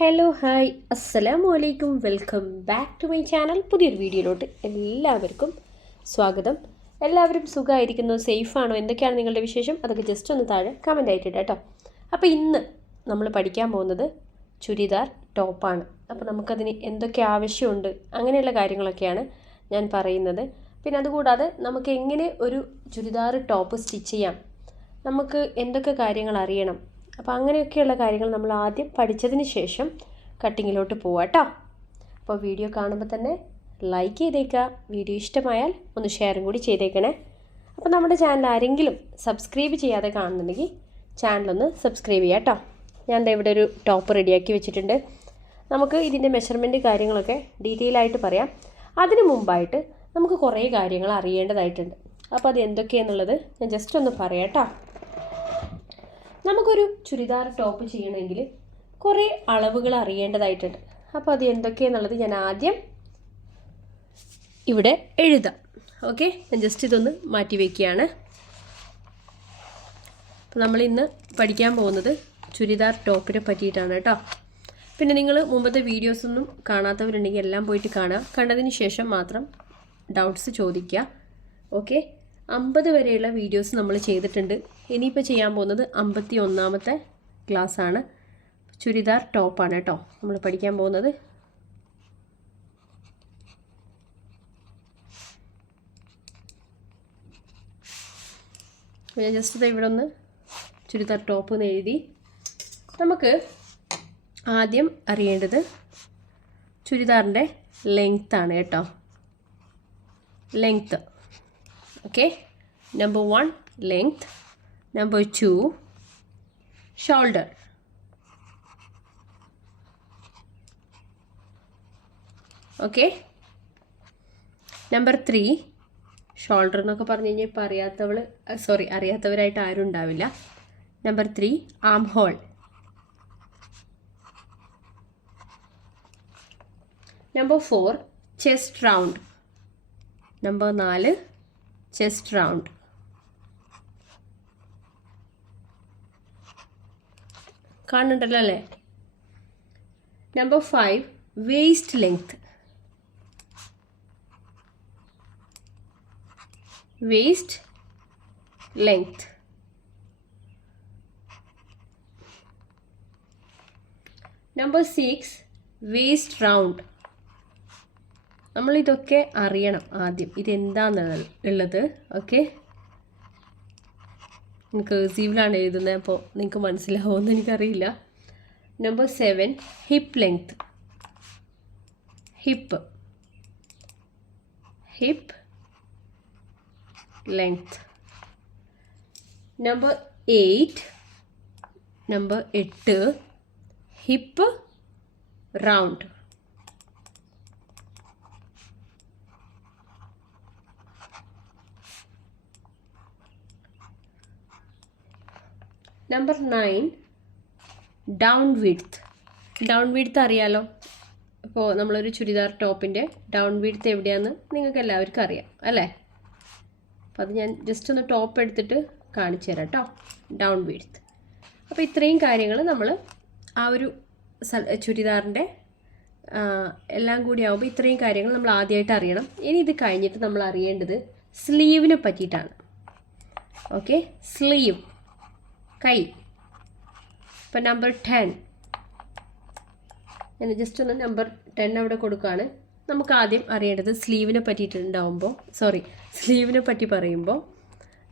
Hello hi. അസ്സലാമു അലൈക്കും welcome back to my channel. പുതിയൊരു വീഡിയോയിലോട്ട് എല്ലാവർക്കും സ്വാഗതം. എല്ലാവരും സുഖമായിരിക്കുന്നു സേഫാണോ? എന്തൊക്കെയാണ് നിങ്ങളുടെ വിശേഷം? അതൊക്കെ ജസ്റ്റ് ഒന്ന് താഴെ കമന്റ് ആയിട്ടിട്ട് കേട്ടോ അപ്പോൾ ഇന്ന് നമ്മൾ പഠിക്കാൻ പോകുന്നത് ചുരിദാർ ടോപ്പാണ് അപ്പോൾ നമുക്കതിന് എന്തൊക്കെ ആവശ്യമുണ്ട് അങ്ങനെയുള്ള കാര്യങ്ങളൊക്കെയാണ് ഞാൻ പറയുന്നത്. പിന്നെ അതുകൂടാതെ നമുക്ക് എങ്ങനെ ഒരു ചുരിദാർ ടോപ്പ് സ്റ്റിച്ച് ചെയ്യാം? നമുക്ക് എന്തൊക്കെ കാര്യങ്ങൾ അറിയണം? അപ്പോൾ അങ്ങനെയൊക്കെയുള്ള കാര്യങ്ങൾ നമ്മൾ ആദ്യം പഠിച്ചതിന് ശേഷം കട്ടിങ്ങിലോട്ട് പോവാം കേട്ടോ അപ്പോൾ വീഡിയോ കാണുമ്പോൾ തന്നെ ലൈക്ക് ചെയ്തേക്കുക വീഡിയോ ഇഷ്ടമായാൽ ഒന്ന് ഷെയറും കൂടി ചെയ്തേക്കണേ. അപ്പോൾ നമ്മുടെ ചാനൽ ആരെങ്കിലും സബ്സ്ക്രൈബ് ചെയ്യാതെ കാണുന്നുണ്ടെങ്കിൽ ചാനലൊന്ന് സബ്സ്ക്രൈബ് ചെയ്യാം കേട്ടോ ഞാൻ ഇവിടെ ഒരു ടോപ്പ് റെഡിയാക്കി വെച്ചിട്ടുണ്ട്. നമുക്ക് ഇതിന്റെ മെഷർമെന്റ് കാര്യങ്ങളൊക്കെ ഡീറ്റെയിൽ ആയിട്ട് പറയാം. അതിന് മുമ്പായിട്ട് നമുക്ക് കുറേ കാര്യങ്ങൾ അറിയേണ്ടതായിട്ടുണ്ട്. അപ്പോൾ അത് എന്തൊക്കെയാണെന്നുള്ളത് ഞാൻ ജസ്റ്റ് ഒന്ന് പറയാം കേട്ടോ നമുക്കൊരു ചുരിദാർ ടോപ്പ് ചെയ്യണമെങ്കിൽ കുറേ അളവുകൾ അറിയേണ്ടതായിട്ടുണ്ട്. അപ്പോൾ അത് എന്തൊക്കെയെന്നുള്ളത് ഞാൻ ആദ്യം ഇവിടെ എഴുതാം. ഓക്കെ? ഞാൻ ജസ്റ്റ് ഇതൊന്ന് മാറ്റി വയ്ക്കുകയാണ് അപ്പോൾ നമ്മൾ ഇന്ന് പഠിക്കാൻ പോകുന്നത് ചുരിദാർ ടോപ്പിനെ പറ്റിയിട്ടാണ് കേട്ടോ. പിന്നെ നിങ്ങൾ മുമ്പത്തെ വീഡിയോസൊന്നും കാണാത്തവരുണ്ടെങ്കിൽ എല്ലാം പോയിട്ട് കാണുക. കണ്ടതിന് ശേഷം മാത്രം ഡൗട്ട്സ് ചോദിക്കുക. ഓക്കെ? അമ്പത് വരെയുള്ള വീഡിയോസ് നമ്മൾ ചെയ്തിട്ടുണ്ട്. ഇനിയിപ്പോൾ ചെയ്യാൻ പോകുന്നത് അമ്പത്തി ഒന്നാമത്തെ ക്ലാസ്സാണ് ചുരിദാർ ടോപ്പാണ് കേട്ടോ. നമ്മൾ പഠിക്കാൻ പോകുന്നത്. ഞാൻ ജസ്റ്റ് ഇവിടെ ഒന്ന് ചുരിദാർ ടോപ്പ് എന്ന് എഴുതി. നമുക്ക് ആദ്യം അറിയേണ്ടത് ചുരിദാറിന്റെ ലെങ്ത്താണ് കേട്ടോ. Length okay. Number one length. Number two shoulder. Okay. Number three shoulder എന്നൊക്കെ പറഞ്ഞു കഴിഞ്ഞാൽ ഇപ്പോൾ അറിയാത്തവൾ സോറി അറിയാത്തവരായിട്ട് ആരും ഉണ്ടാവില്ല. Number three arm hole number four chest round number നാല് ചെസ്റ്റ് റൗണ്ട് കാണുന്നുണ്ടല്ലോ അല്ലേ number five waist length waist length number six waist round നമ്മളിതൊക്കെ അറിയണം ആദ്യം. ഇതെന്താണെന്ന് ഉള്ളത്? ഓക്കെ. കേഴ്സീവിലാണ് എഴുതുന്നത് അപ്പോൾ നിങ്ങൾക്ക് മനസ്സിലാവുമെന്ന് എനിക്കറിയില്ല. Number seven hip length hip hip length number eight number എട്ട് hip round number nine down width down width അറിയാലോ? അപ്പോൾ നമ്മളൊരു ചുരിദാർ ടോപ്പിന്റെ ഡൗൺ വിഡ്ത്ത് എവിടെയാണെന്ന് നിങ്ങൾക്ക് എല്ലാവർക്കും അറിയാം അല്ലേ? അപ്പോൾ അത് ഞാൻ ജസ്റ്റ് ഒന്ന് ടോപ്പ് എടുത്തിട്ട് കാണിച്ചു തരാം കേട്ടോ ഡൗൺ വിഡ്ത്ത് അപ്പോൾ ഇത്രയും കാര്യങ്ങൾ നമ്മൾ ആ ഒരു ചുരിദാറിന്റെ എല്ലാം കൂടി ആകുമ്പോൾ ഇത്രയും കാര്യങ്ങൾ നമ്മൾ ആദ്യമായിട്ട് അറിയണം. ഇനി ഇത് കഴിഞ്ഞിട്ട് നമ്മൾ അറിയേണ്ടത് സ്ലീവിനെ പറ്റിയിട്ടാണ്. ഓക്കെ സ്ലീവ് കൈ. ഇപ്പം നമ്പർ ടെൻ ഞാൻ ജസ്റ്റ് ഒന്ന് നമ്പർ ടെൻ അവിടെ കൊടുക്കുകയാണ്. നമുക്ക് ആദ്യം അറിയേണ്ടത് സ്ലീവിനെ പറ്റിയിട്ടുണ്ടാവുമ്പോൾ സോറി സ്ലീവിനെ പറ്റി പറയുമ്പോൾ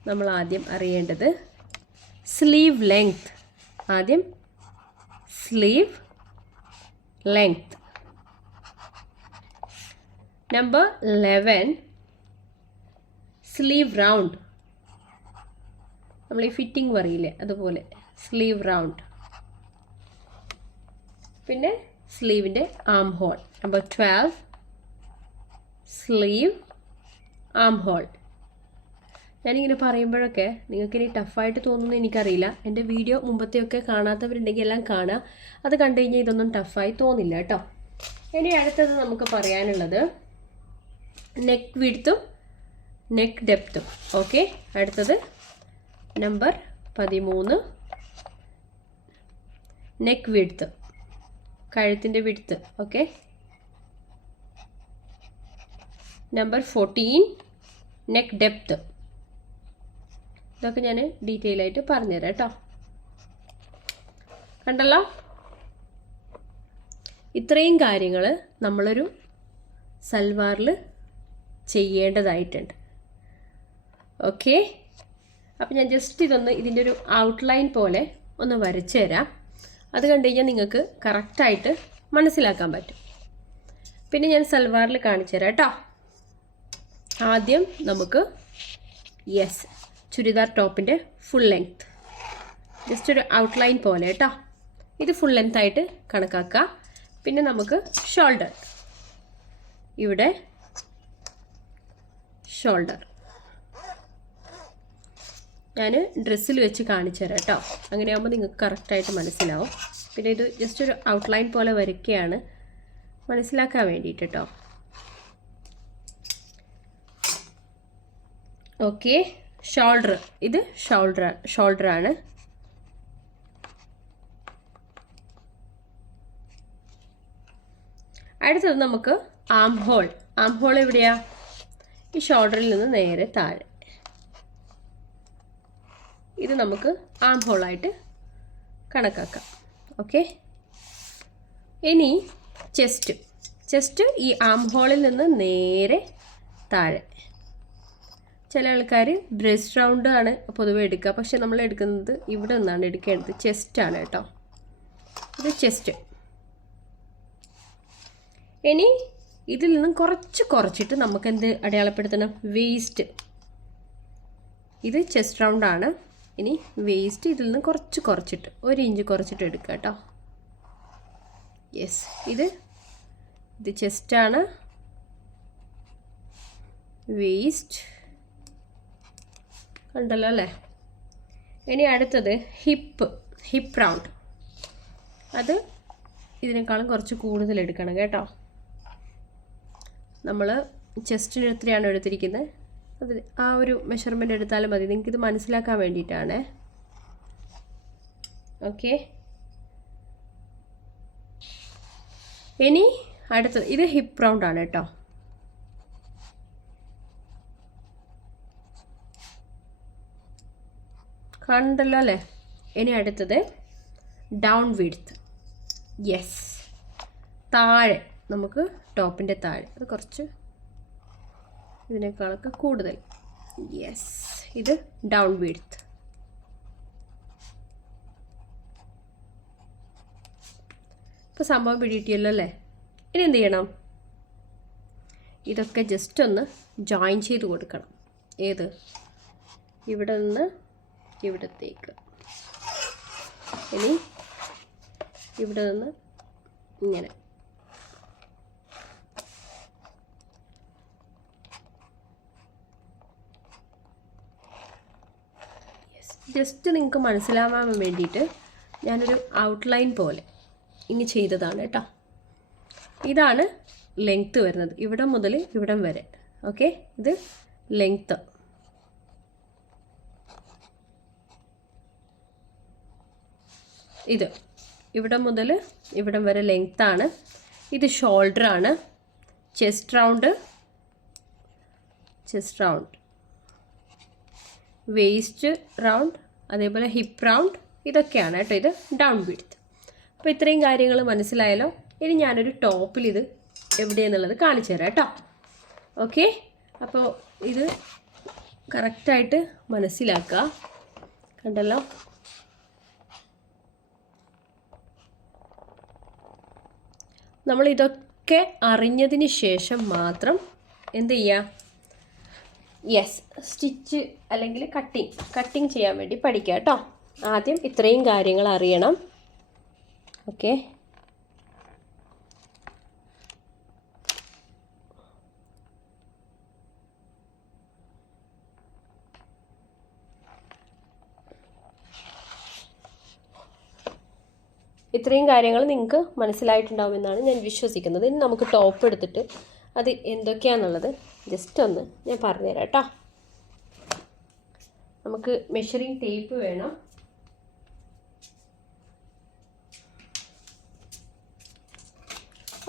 നമ്മൾ ആദ്യം അറിയേണ്ടത് സ്ലീവ് ലെങ്ത് ആദ്യം sleeve length number eleven sleeve round നമ്മൾ ഈ ഫിറ്റിംഗ് പറയില്ലേ അതുപോലെ. സ്ലീവ് റൗണ്ട് പിന്നെ സ്ലീവിന്റെ arm hole number twelve sleeve arm hole ഞാനിങ്ങനെ പറയുമ്പോഴൊക്കെ നിങ്ങൾക്ക് ഇനി ടഫായിട്ട് തോന്നുന്നു എനിക്കറിയില്ല. എന്റെ വീഡിയോ മുമ്പത്തെയൊക്കെ കാണാത്തവരുണ്ടെങ്കിൽ എല്ലാം കാണുക അത് കണ്ടു കഴിഞ്ഞാൽ ഇതൊന്നും ടഫായി തോന്നില്ല കേട്ടോ. ഇനി അടുത്തത് നമുക്ക് പറയാനുള്ളത് നെക്ക് വിടുത്തും നെക്ക് ഡെപ്തും ഓക്കെ അടുത്തത് നമ്പർ പതിമൂന്ന്. നെക്ക് വിഡ്ത്ത് കഴുത്തിന്റെ width okay number fourteen neck depth ഇതൊക്കെ ഞാൻ ഡീറ്റെയിൽ ആയിട്ട് പറഞ്ഞുതരാം കേട്ടോ. കണ്ടല്ലോ? ഇത്രയും കാര്യങ്ങൾ നമ്മളൊരു സൽവാറിൽ ചെയ്യേണ്ടതായിട്ടുണ്ട്. ഓക്കെ അപ്പോൾ ഞാൻ ജസ്റ്റ് ഇതൊന്ന് ഇതിന്റെ ഒരു ഔട്ട്ലൈൻ പോലെ ഒന്ന് വരച്ചു തരാം. അത് കണ്ടു കഴിഞ്ഞാൽ നിങ്ങൾക്ക് കറക്റ്റായിട്ട് മനസ്സിലാക്കാൻ പറ്റും. പിന്നെ ഞാൻ സൽവാറിൽ കാണിച്ചു തരാം കേട്ടോ. ആദ്യം നമുക്ക് യെസ് ചുരിദാർ ടോപ്പിന്റെ ഫുൾ ലെങ്ത് ജസ്റ്റ് ഒരു ഔട്ട്ലൈൻ പോലെ കേട്ടോ. ഇത് ഫുൾ ലെങ്ത് ആയിട്ട് കണക്കാക്കുക പിന്നെ നമുക്ക് ഷോൾഡർ ഇവിടെ ഷോൾഡർ ഞാൻ ഡ്രസ്സിൽ വെച്ച് കാണിച്ചു തരാം കേട്ടോ അങ്ങനെയാകുമ്പോൾ നിങ്ങൾക്ക് കറക്റ്റായിട്ട് മനസ്സിലാവും. പിന്നെ ഇത് ജസ്റ്റ് ഒരു ഔട്ട്ലൈൻ പോലെ വരയ്ക്കുകയാണ് മനസ്സിലാക്കാൻ വേണ്ടിയിട്ട് കേട്ടോ ഓക്കെ ഷോൾഡർ ഇത് ഷോൾഡർ ഷോൾഡറാണ് അടുത്തത് നമുക്ക് ആം ഹോൾ ആം ഹോൾ എവിടെയാ? ഈ ഷോൾഡറിൽ നിന്ന് നേരെ താഴെ. ഇത് നമുക്ക് ആം ഹോളായിട്ട് കണക്കാക്കാം. ഓക്കെ ഇനി ചെസ്റ്റ് ചെസ്റ്റ് ഈ ആം ഹോളിൽ നിന്ന് നേരെ താഴെ. ചില ആൾക്കാർ ഡ്രസ് റൗണ്ട് ആണ് പൊതുവെ എടുക്കുക. പക്ഷെ നമ്മൾ എടുക്കുന്നത് ഇവിടെ നിന്നാണ് എടുക്കേണ്ടത്. ചെസ്റ്റാണ് കേട്ടോ. ഇത് ചെസ്റ്റ് ഇനി ഇതിൽ നിന്നും കുറച്ച് കുറച്ചിട്ട് നമുക്ക് എന്ത് അടയാളപ്പെടുത്തണം? വേസ്റ്റ് ഇത് ചെസ്റ്റ് റൗണ്ടാണ് ഇനി വേസ്റ്റ് ഇതിൽ നിന്ന് കുറച്ച് കുറച്ചിട്ട് ഒരു ഇഞ്ച് കുറച്ചിട്ട് എടുക്കുക കേട്ടോ. യെസ് ഇത് ഇത് ചെസ്റ്റാണ് വേസ്റ്റ് ഉണ്ടല്ലോ അല്ലേ? ഇനി അടുത്തത് ഹിപ്പ് ഹിപ്പ് റൗണ്ട് അത് ഇതിനേക്കാളും കുറച്ച് കൂടുതൽ എടുക്കണം കേട്ടോ. നമ്മൾ ചെസ്റ്റിന് എത്രയാണ് എടുത്തിരിക്കുന്നത്? അത് ആ ഒരു മെഷർമെന്റ് എടുത്താലും മതി. നിങ്ങൾക്ക് ഇത് മനസ്സിലാക്കാൻ വേണ്ടിയിട്ടാണ്. ഓക്കെ ഇനി അടുത്തത്. ഇത് ഹിപ്പ് റൗണ്ട് ആണ് കേട്ടോ. കണ്ടല്ലോ അല്ലേ? ഇനി അടുത്തത് ഡൗൺ വിഡ്ത്ത് യെസ് താഴെ. നമുക്ക് ടോപ്പിന്റെ താഴെ. അത് കുറച്ച് ഇതിനേക്കാളൊക്കെ കൂടുതൽ. യെസ് ഇത് ഡൗൺ വീഴ്ത്ത് ഇപ്പോൾ സംഭവം പിടിയിട്ടിയല്ലോ അല്ലേ? ഇനി എന്ത് ചെയ്യണം? ഇതൊക്കെ ജസ്റ്റ് ഒന്ന് ജോയിൻ ചെയ്ത് കൊടുക്കണം. ഏത്? ഇവിടെ നിന്ന് ഇവിടത്തേക്ക്. ഇനി ഇവിടെ നിന്ന് ഇങ്ങനെ. ജസ്റ്റ് നിങ്ങൾക്ക് മനസ്സിലാവാൻ വേണ്ടിയിട്ട് ഞാനൊരു ഔട്ട്ലൈൻ പോലെ ഇനി ചെയ്തതാണ് കേട്ടോ. ഇതാണ് ലെങ്ത്ത് വരുന്നത്. ഇവിടം മുതൽ ഇവിടം വരെ. ഓക്കെ ഇത് ലെങ്ത്ത് ഇത് ഇവിടെ മുതൽ ഇവിടം വരെ ലെങ്ത്താണ് ഇത് ഷോൾഡർ ആണ്. Chest round chest round waist round അതേപോലെ ഹിപ്പ് റൗണ്ട് ഇതൊക്കെയാണ് കേട്ടോ ഇത് ഡൗൺ വിഡ്ത്ത് അപ്പോൾ ഇത്രയും കാര്യങ്ങൾ മനസ്സിലായല്ലോ. ഇനി ഞാനൊരു ടോപ്പിൽ ഇത് എവിടെയെന്നുള്ളത് കാണിച്ചു തരാം കേട്ടോ. ഓക്കെ അപ്പോൾ ഇത് കറക്റ്റായിട്ട് മനസ്സിലാക്കുക. കണ്ടല്ലോ? നമ്മൾ ഇതൊക്കെ അറിഞ്ഞതിന് ശേഷം മാത്രം എന്ത് ചെയ്യുക? യെസ് സ്റ്റിച്ച് അല്ലെങ്കിൽ കട്ടിങ് കട്ടിങ് ചെയ്യാൻ വേണ്ടി പഠിക്കുക കേട്ടോ ആദ്യം ഇത്രയും കാര്യങ്ങൾ അറിയണം. ഓക്കെ ഇത്രയും കാര്യങ്ങൾ നിങ്ങൾക്ക് മനസ്സിലായിട്ടുണ്ടാവുമെന്നാണ് ഞാൻ വിശ്വസിക്കുന്നത്. ഇനി നമുക്ക് ടോപ്പ് എടുത്തിട്ട് അത് എന്തൊക്കെയാണെന്നുള്ളത് ജസ്റ്റ് ഒന്ന് ഞാൻ പറഞ്ഞുതരാം കേട്ടോ. നമുക്ക് മെഷറിംഗ് ടേപ്പ് വേണം.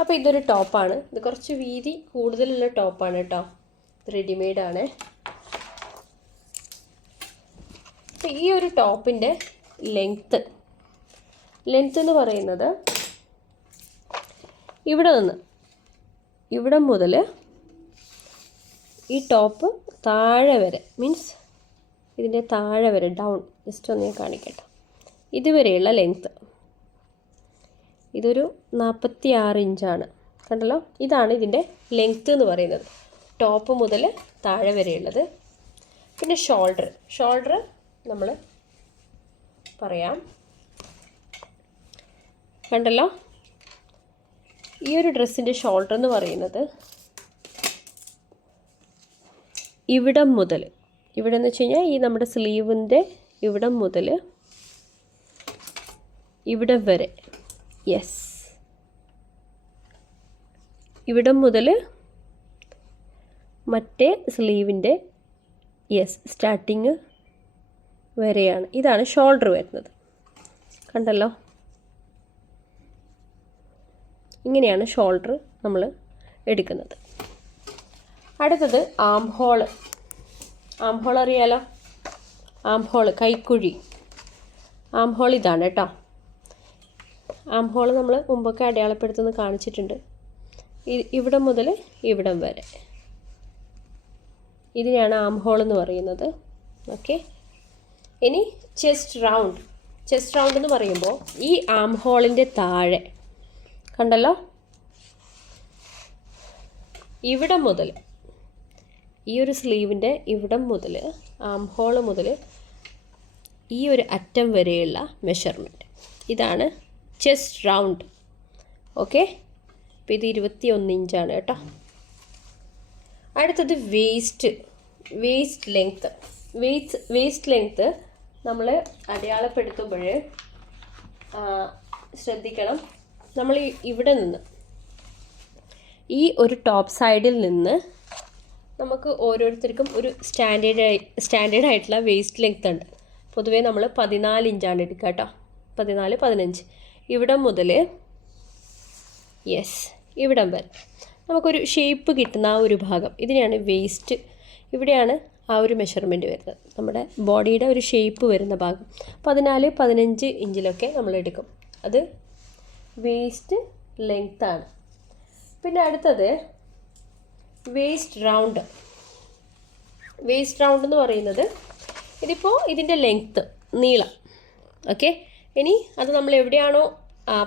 അപ്പോൾ ഇതൊരു ടോപ്പാണ് ഇത് കുറച്ച് വീതി കൂടുതലുള്ള ടോപ്പാണ് കേട്ടോ. റെഡിമെയ്ഡ് ആണ്. അപ്പോൾ ഈ ഒരു ടോപ്പിന്റെ ലെങ്ത്ത് ലെങ്ത്ത് എന്ന് പറയുന്നത് ഇവിടെ നിന്ന് ഇവിടെ മുതൽ ഈ ടോപ്പ് താഴെ വരെ മീൻസ് ഇതിന്റെ താഴെ വരെ ഡൗൺ ജസ്റ്റ് ഒന്ന് ഞാൻ കാണിക്കട്ടെ. ഇതുവരെയുള്ള ലെങ്ത്ത് ഇതൊരു നാൽപ്പത്തി ആറ് ഇഞ്ചാണ് കണ്ടല്ലോ? ഇതാണ് ഇതിന്റെ ലെങ്ത്ത് എന്ന് പറയുന്നത്. ടോപ്പ് മുതൽ താഴെ വരെയുള്ളത്. പിന്നെ ഷോൾഡർ ഷോൾഡർ നമ്മൾ പറയാം. കണ്ടല്ലോ? ഈ ഒരു ഡ്രസ്സിന്റെ ഷോൾഡർ എന്ന് പറയുന്നത് ഇവിടം മുതൽ. ഇവിടെ എന്ന് വെച്ച് കഴിഞ്ഞാൽ ഈ നമ്മുടെ സ്ലീവിന്റെ ഇവിടം മുതൽ ഇവിടം വരെ. യെസ് ഇവിടം മുതൽ മറ്റേ സ്ലീവിന്റെ യെസ് സ്റ്റാർട്ടിങ് വരെയാണ്. ഇതാണ് ഷോൾഡർ വരുന്നത്. കണ്ടല്ലോ? ഇങ്ങനെയാണ് ഷോൾഡർ നമ്മൾ എടുക്കുന്നത്. അടുത്തത് ആംഹോൾ ആം ഹോൾ അറിയാലോ? ആംഹോൾ കൈക്കുഴി. ആം ഹോൾ ഇതാണ് കേട്ടോ. ആംഹോൾ നമ്മൾ മുമ്പൊക്കെ അടയാളപ്പെടുത്തുന്നത് കാണിച്ചിട്ടുണ്ട്. ഇവിടെ മുതൽ ഇവിടം വരെ. ഇതിനെയാണ് ആംഹോൾ എന്ന് പറയുന്നത്. ഓക്കെ. ഇനി ചെസ്റ്റ് റൗണ്ട്. ചെസ്റ്റ് റൗണ്ട് എന്ന് പറയുമ്പോൾ ഈ ആം ഹോളിന്റെ താഴെ. കണ്ടല്ലോ? ഇവിടം മുതൽ ഈ ഒരു സ്ലീവിന്റെ ഇവിടം മുതൽ ആം ഹോൾ മുതൽ ഈ ഒരു അറ്റം വരെയുള്ള മെഷർമെന്റ് ഇതാണ് ചെസ്റ്റ് റൗണ്ട് ഓക്കെ അപ്പോൾ ഇത് ഇരുപത്തി ഒന്ന് ഇഞ്ചാണ് കേട്ടോ. അടുത്തത് waist waist length waist waist length നമ്മൾ അടയാളപ്പെടുത്തുമ്പോൾ ശ്രദ്ധിക്കണം. നമ്മൾ ഇവിടെ നിന്ന് ഈ ഒരു ടോപ്പ് സൈഡിൽ നിന്ന് നമുക്ക് ഓരോരുത്തർക്കും ഒരു സ്റ്റാൻഡേർഡ് സ്റ്റാൻഡേർഡ് ആയിട്ടുള്ള വേസ്റ്റ് ലെങ്ത് ഉണ്ട്. പൊതുവേ നമ്മൾ പതിനാല് ഇഞ്ചാണ് എടുക്കുക കേട്ടോ. പതിനാല് പതിനഞ്ച്. ഇവിടം മുതൽ യെസ് ഇവിടം വരെ. നമുക്കൊരു ഷേപ്പ് കിട്ടുന്ന ആ ഒരു ഭാഗം. ഇതിനെയാണ് വേസ്റ്റ് ഇവിടെയാണ് ആ ഒരു മെഷർമെന്റ് വരുന്നത്. നമ്മുടെ ബോഡിയുടെ ഒരു ഷേപ്പ് വരുന്ന ഭാഗം. പതിനാല് പതിനഞ്ച് ഇഞ്ചിലൊക്കെ നമ്മൾ എടുക്കും. അത് വേസ്റ്റ് ലെങ്ത്താണ് പിന്നെ അടുത്തത് വേസ്റ്റ് റൗണ്ട് വേസ്റ്റ് റൗണ്ട് എന്ന് പറയുന്നത് ഇതിപ്പോൾ ഇതിന്റെ ലെങ്ത്ത് നീളം. ഓക്കെ ഇനി അത് നമ്മൾ എവിടെയാണോ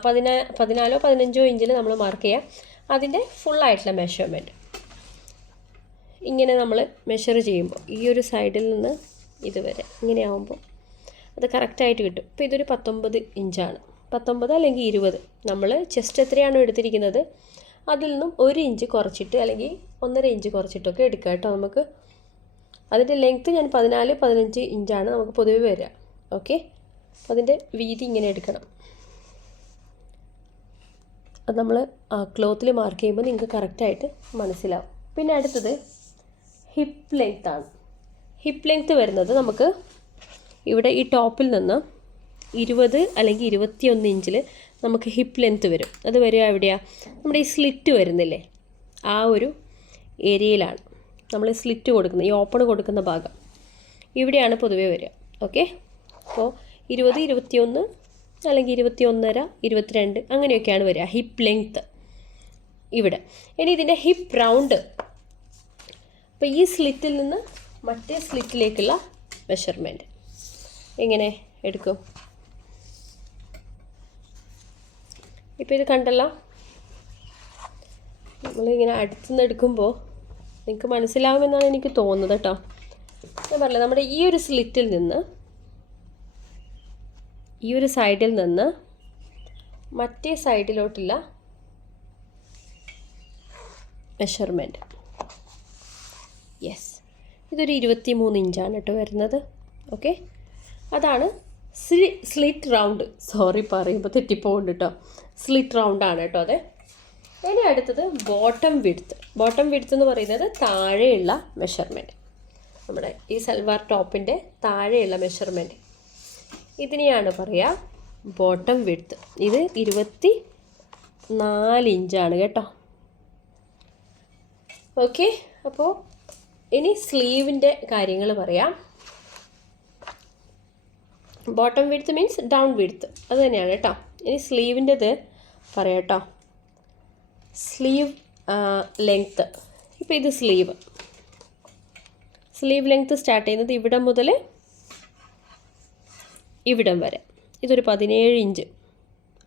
പതിനാ പതിനാലോ പതിനഞ്ചോ ഇഞ്ചിൽ നമ്മൾ മാർക്ക് ചെയ്യുക അതിന്റെ ഫുള്ളായിട്ടുള്ള മെഷർമെന്റ് ഇങ്ങനെ നമ്മൾ മെഷർ ചെയ്യുമ്പോൾ ഈ ഒരു സൈഡിൽ നിന്ന് ഇതുവരെ ഇങ്ങനെ ആവുമ്പോൾ അത് കറക്റ്റായിട്ട് കിട്ടും. ഇപ്പോൾ ഇതൊരു പത്തൊമ്പത് ഇഞ്ചാണ് പത്തൊമ്പത് അല്ലെങ്കിൽ ഇരുപത്. നമ്മൾ ചെസ്റ്റ് എത്രയാണോ എടുത്തിരിക്കുന്നത്? അതിൽ നിന്നും ഒരു ഇഞ്ച് കുറച്ചിട്ട് അല്ലെങ്കിൽ ഒന്നര ഇഞ്ച് കുറച്ചിട്ടൊക്കെ എടുക്കുക കേട്ടോ നമുക്ക്. അതിന്റെ ലെങ്ത്ത് ഞാൻ പതിനാല് പതിനഞ്ച് ഇഞ്ചാണ് നമുക്ക് പൊതുവെ വരിക. ഓക്കെ അതിന്റെ വീതി ഇങ്ങനെ എടുക്കണം. അത് നമ്മൾ ക്ലോത്തിൽ മാർക്ക് ചെയ്യുമ്പോൾ നിങ്ങൾക്ക് കറക്റ്റായിട്ട് മനസ്സിലാവും. പിന്നെ അടുത്തത് ഹിപ്പ് ലെങ്ത് ആണ്. ഹിപ്പ് ലെങ്ത് വരുന്നത് നമുക്ക് ഇവിടെ ഈ ടോപ്പിൽ നിന്ന് ഇരുപത് അല്ലെങ്കിൽ ഇരുപത്തിയൊന്ന് ഇഞ്ചിൽ നമുക്ക് ഹിപ്പ് ലെങ്ത് വരും. അത് വരിക എവിടെയാണ് നമ്മുടെ ഈ സ്ലിറ്റ് വരുന്നില്ലേ? ആ ഒരു ഏരിയയിലാണ് നമ്മൾ സ്ലിറ്റ് കൊടുക്കുന്നത് ഈ ഓപ്പൺ കൊടുക്കുന്ന ഭാഗം. ഇവിടെയാണ് പൊതുവേ വരിക. ഓക്കെ അപ്പോൾ ഇരുപത് ഇരുപത്തിയൊന്ന് അല്ലെങ്കിൽ ഇരുപത്തി ഒന്നര ഇരുപത്തിരണ്ട് അങ്ങനെയൊക്കെയാണ് വരിക. ഹിപ്പ് ലെങ്ത്ത് ഇവിടെ. ഇനി ഇതിന്റെ ഹിപ്പ് റൗണ്ട് അപ്പോൾ ഈ സ്ലിറ്റിൽ നിന്ന് മറ്റേ സ്ലിറ്റിലേക്കുള്ള മെഷർമെന്റ് എങ്ങനെ എടുക്കും? ഇപ്പോൾ ഇത് കണ്ടല്ലോ? നമ്മളിങ്ങനെ അടുത്തുനിന്ന് എടുക്കുമ്പോൾ നിങ്ങൾക്ക് മനസ്സിലാവുമെന്നാണ് എനിക്ക് തോന്നുന്നത് കേട്ടോ. ഞാൻ പറഞ്ഞത് നമ്മുടെ ഈ ഒരു സ്ലിറ്റിൽ നിന്ന് ഈ ഒരു സൈഡിൽ നിന്ന് മറ്റേ സൈഡിലോട്ടുള്ള മെഷർമെന്റ് യെസ് ഇതൊരു ഇരുപത്തി മൂന്ന് ഇഞ്ചാണ് കേട്ടോ വരുന്നത്. ഓക്കെ അതാണ് സ്ലി സ്ലിറ്റ് റൗണ്ട്. സോറി പറയുമ്പോൾ തെറ്റിപ്പോകുന്നുണ്ട് കേട്ടോ. സ്ലിറ്റ് റൗണ്ടാണ് കേട്ടോ അതെ. ഇനി അടുത്തത് ബോട്ടം വിടുത്ത് ബോട്ടം വിടുത്ത് എന്ന് പറയുന്നത് താഴെയുള്ള മെഷർമെന്റ് നമ്മുടെ ഈ സൽവാർ ടോപ്പിന്റെ താഴെയുള്ള മെഷർമെന്റ് ഇതിനെയാണ് പറയുക ബോട്ടം വിടുത്ത് ഇത് ഇരുപത്തി നാല് ഇഞ്ചാണ് കേട്ടോ. ഓക്കെ അപ്പോൾ ഇനി സ്ലീവിന്റെ കാര്യങ്ങൾ പറയാം. ബോട്ടം വിടുത്ത് മീൻസ് ഡൗൺ വിടുത്ത് അത് തന്നെയാണ് കേട്ടോ. ഇനി സ്ലീവിന്റെത് പറയാം കേട്ടോ. Sleeve length. ഇപ്പോൾ ഇത് സ്ലീവ്. സ്ലീവ് ലെങ്ത്ത് സ്റ്റാർട്ട് ചെയ്യുന്നത് ഇവിടം മുതൽ ഇവിടം വരെ. ഇതൊരു പതിനേഴ് ഇഞ്ച്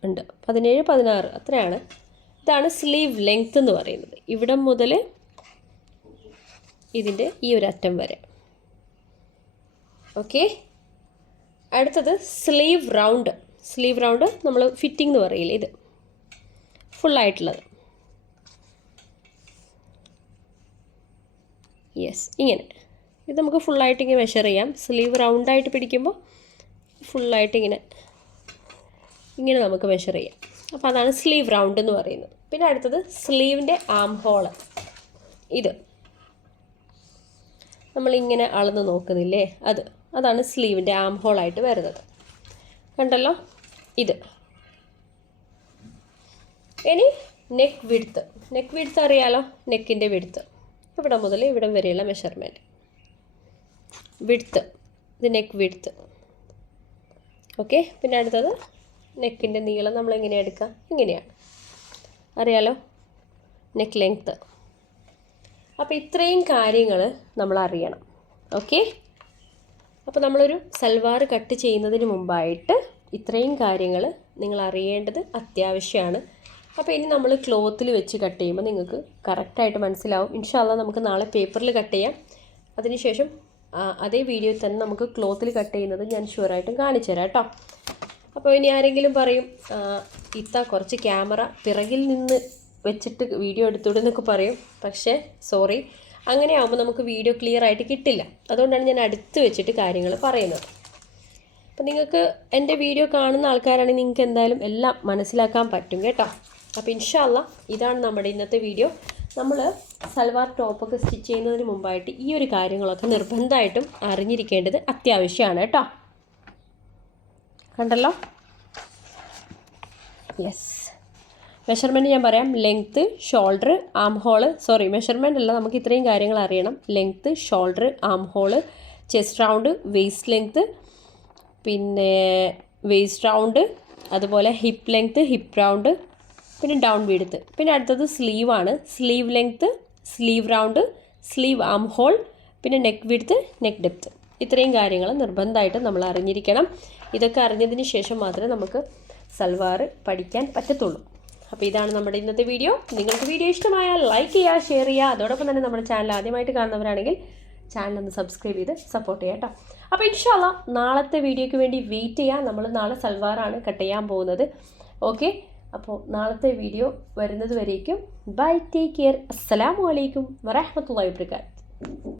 ഉണ്ട്. പതിനേഴ് പതിനാറ് അത്രയാണ്. ഇതാണ് സ്ലീവ് ലെങ്ത്ത് എന്ന് പറയുന്നത്. ഇവിടം മുതൽ ഇതിന്റെ ഈ ഒരു അറ്റം വരെ. ഓക്കെ? അടുത്തത് സ്ലീവ് റൗണ്ട്. സ്ലീവ് റൗണ്ട് നമ്മൾ ഫിറ്റിംഗ് എന്ന് പറയില്ലേ ഇത്? ഫുള്ളായിട്ടുള്ളത്. യെസ് ഇങ്ങനെ. ഇത് നമുക്ക് ഫുള്ളായിട്ട് ഇങ്ങനെ മെഷർ ചെയ്യാം. സ്ലീവ് റൗണ്ടായിട്ട് പിടിക്കുമ്പോൾ ഫുള്ളായിട്ട് ഇങ്ങനെ ഇങ്ങനെ നമുക്ക് മെഷർ ചെയ്യാം. അപ്പോൾ അതാണ് സ്ലീവ് റൗണ്ട് എന്ന് പറയുന്നത്. പിന്നെ അടുത്തത് സ്ലീവിന്റെ ആം ഹോൾ ഇത് നമ്മളിങ്ങനെ അളന്ന് നോക്കുന്നില്ലേ? അത് അതാണ് സ്ലീവിന്റെ ആം ഹോളായിട്ട് വരുന്നത്. കണ്ടല്ലോ? ഇത്. ഇനി നെക്ക് വിടുത്ത് നെക്ക് വിടുത്ത് അറിയാലോ? നെക്കിന്റെ വിടുത്ത് ഇവിടെ മുതൽ ഇവിടം വരെയുള്ള മെഷർമെന്റ് വിഡ്ത്ത് ഇത് നെക്ക് വിഡ്ത്ത് ഓക്കെ പിന്നെ അടുത്തത് നെക്കിന്റെ നീളം നമ്മൾ എങ്ങനെയാണ് എടുക്കുക? ഇങ്ങനെയാണ്. അറിയാലോ? നെക്ക് ലെങ്ത്ത് അപ്പോൾ ഇത്രയും കാര്യങ്ങൾ നമ്മൾ അറിയണം. ഓക്കെ അപ്പോൾ നമ്മളൊരു സൽവാർ കട്ട് ചെയ്യുന്നതിന് മുമ്പായിട്ട് ഇത്രയും കാര്യങ്ങൾ നിങ്ങൾ അറിയേണ്ടത് അത്യാവശ്യമാണ്. അപ്പോൾ ഇനി നമ്മൾ ക്ലോത്തിൽ വെച്ച് കട്ട് ചെയ്യുമ്പോൾ നിങ്ങൾക്ക് കറക്റ്റായിട്ട് മനസ്സിലാവും. ഇൻഷാല്ല നമുക്ക് നാളെ പേപ്പറിൽ കട്ട് ചെയ്യാം. അതിനുശേഷം അതേ വീഡിയോയിൽ തന്നെ നമുക്ക് ക്ലോത്തിൽ കട്ട് ചെയ്യുന്നത് ഞാൻ ഷുവറായിട്ടും കാണിച്ചു തരാം കേട്ടോ അപ്പോൾ ഇനി ആരെങ്കിലും പറയും ഇത്ത കുറച്ച് ക്യാമറ പിറകിൽ നിന്ന് വെച്ചിട്ട് വീഡിയോ എടുത്തുവിടുന്നൊക്കെ പറയും. പക്ഷേ സോറി അങ്ങനെ ആകുമ്പോൾ നമുക്ക് വീഡിയോ ക്ലിയർ ആയിട്ട് കിട്ടില്ല. അതുകൊണ്ടാണ് ഞാൻ അടുത്ത് വെച്ചിട്ട് കാര്യങ്ങൾ പറയുന്നത്. അപ്പം നിങ്ങൾക്ക് എന്റെ വീഡിയോ കാണുന്ന ആൾക്കാരാണെങ്കിൽ നിങ്ങൾക്ക് എന്തായാലും എല്ലാം മനസ്സിലാക്കാൻ പറ്റും കേട്ടോ. അപ്പോൾ ഇൻഷാല്ല ഇതാണ് നമ്മുടെ ഇന്നത്തെ വീഡിയോ. നമ്മൾ സൽവാർ ടോപ്പൊക്കെ സ്റ്റിച്ച് ചെയ്യുന്നതിന് മുമ്പായിട്ട് ഈ ഒരു കാര്യങ്ങളൊക്കെ നിർബന്ധമായിട്ടും അറിഞ്ഞിരിക്കേണ്ടത് അത്യാവശ്യമാണ് കേട്ടോ. കണ്ടല്ലോ? യെസ് മെഷർമെന്റ് ഞാൻ പറയാം. Length shoulder arm hole sorry measurement അല്ല നമുക്ക് ഇത്രയും കാര്യങ്ങൾ അറിയണം. Length shoulder arm hole chest round waist length പിന്നെ വേസ്റ്റ് റൗണ്ട് അതുപോലെ ഹിപ്പ് ലെങ്ത്ത് ഹിപ്പ് റൗണ്ട് പിന്നെ ഡൗൺ വീടുത്ത് പിന്നെ അടുത്തത് സ്ലീവാണ് sleeve length sleeve round sleeve arm hole പിന്നെ നെക്ക് വിടുത്ത് നെക്ക് ഡെപ്ത്ത് ഇത്രയും കാര്യങ്ങൾ നിർബന്ധമായിട്ട് നമ്മൾ അറിഞ്ഞിരിക്കണം. ഇതൊക്കെ അറിഞ്ഞതിന് ശേഷം മാത്രമേ നമുക്ക് സൽവാർ പഠിക്കാൻ പറ്റത്തുള്ളൂ. അപ്പോൾ ഇതാണ് നമ്മുടെ ഇന്നത്തെ വീഡിയോ നിങ്ങൾക്ക് വീഡിയോ ഇഷ്ടമായാൽ ലൈക്ക് ചെയ്യുക ഷെയർ ചെയ്യുക. അതോടൊപ്പം തന്നെ നമ്മുടെ ചാനൽ ആദ്യമായിട്ട് കാണുന്നവരാണെങ്കിൽ ചാനൽ ഒന്ന് സബ്സ്ക്രൈബ് ചെയ്ത് സപ്പോർട്ട് ചെയ്യാം കേട്ടോ. അപ്പോൾ ഇൻഷാല്ല നാളത്തെ വീഡിയോയ്ക്ക് വേണ്ടി വെയിറ്റ് ചെയ്യാം. നമ്മൾ നാളെ സൽവാറാണ് കട്ട് ചെയ്യാൻ പോകുന്നത്. ഓക്കെ അപ്പോൾ നാളത്തെ വീഡിയോ വരുന്നത് വരേക്കും. ബൈ ടേക്ക് കെയർ അസ്സലാമു അലൈക്കും വറഹമത്തല്ലാ വാബർക്കാത്ത്